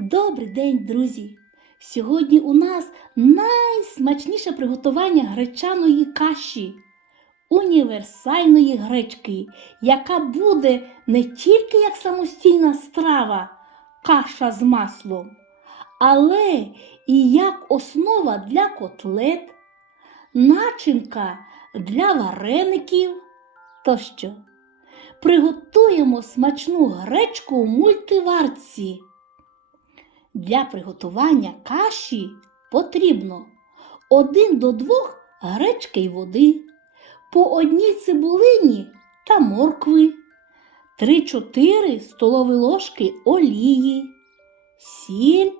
Добрий день, друзі! Сьогодні у нас найсмачніше приготування гречаної каші, універсальної гречки, яка буде не тільки як самостійна страва, каша з маслом, але і як основа для котлет, начинка для вареників тощо. Приготуємо смачну гречку у мультиварці. Для приготування каші потрібно 1 до 2 гречки й води, по одній цибулині та моркви, 3-4 столові ложки олії, сіль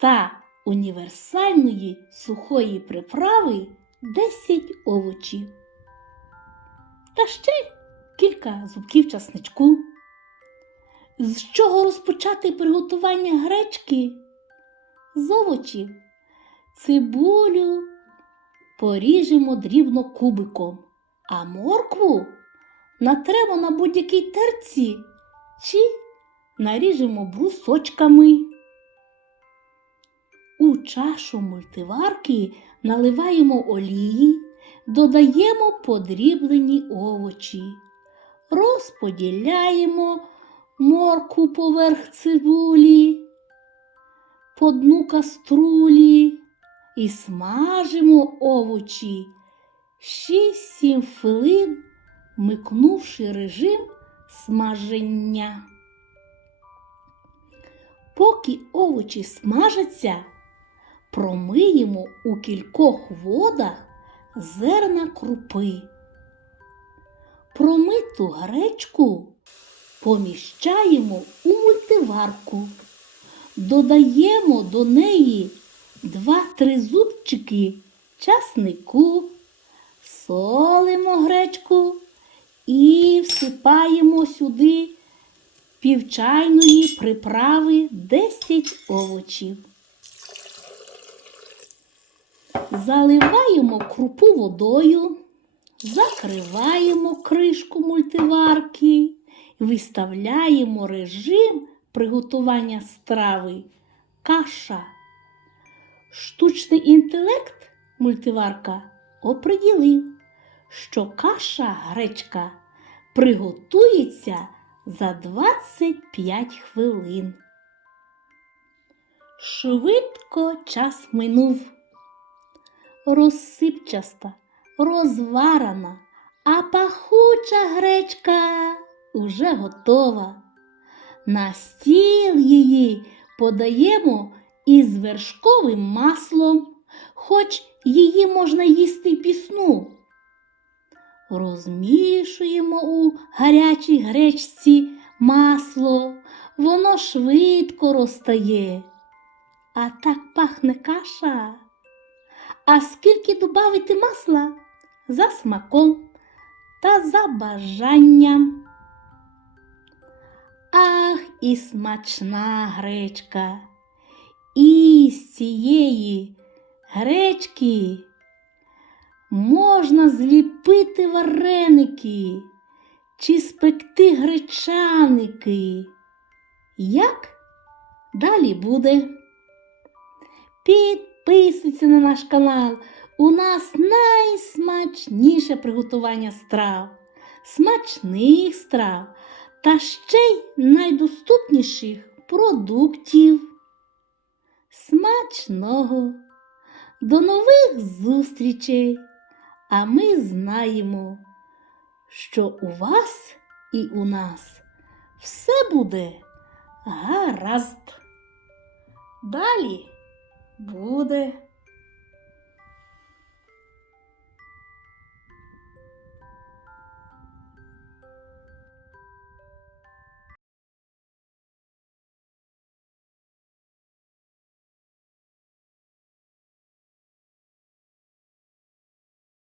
та універсальної сухої приправи 10 овочів. Та ще кілька зубків часничку. З чого розпочати приготування гречки? З овочів. Цибулю поріжемо дрібно кубиком, а моркву натремо на будь-якій терці чи наріжемо брусочками. У чашу мультиварки наливаємо олії, додаємо подріблені овочі, розподіляємо морку поверх цибулі, по дну каструлі і смажимо овочі 6-7 хвилин, микнувши режим смаження. Поки овочі смажаться, промиємо у кількох водах зерна крупи. Промиту гречку поміщаємо у мультиварку, додаємо до неї 2-3 зубчики часнику, солимо гречку і всипаємо сюди півчайної приправи 10 овочів. Заливаємо крупу водою, закриваємо кришку мультиварки, виставляємо режим приготування страви каша. Штучний інтелект мультиварка оприділив, що каша гречка приготується за 25 хвилин. Швидко час минув. Розсипчаста, розварена, а пахуча гречка уже готова. На стіл її подаємо із вершковим маслом, хоч її можна їсти пісну. Розмішуємо у гарячій гречці масло, воно швидко розтає. А так пахне каша. А скільки додати масла за смаком та за бажанням. І смачна гречка. І з цієї гречки можна зліпити вареники чи спекти гречаники. Як далі буде? Підписуйся на наш канал. У нас найсмачніше приготування страв, смачних страв та ще й найдоступніших продуктів. Смачного! До нових зустрічей! А ми знаємо, що у вас і у нас все буде гаразд. Далі буде.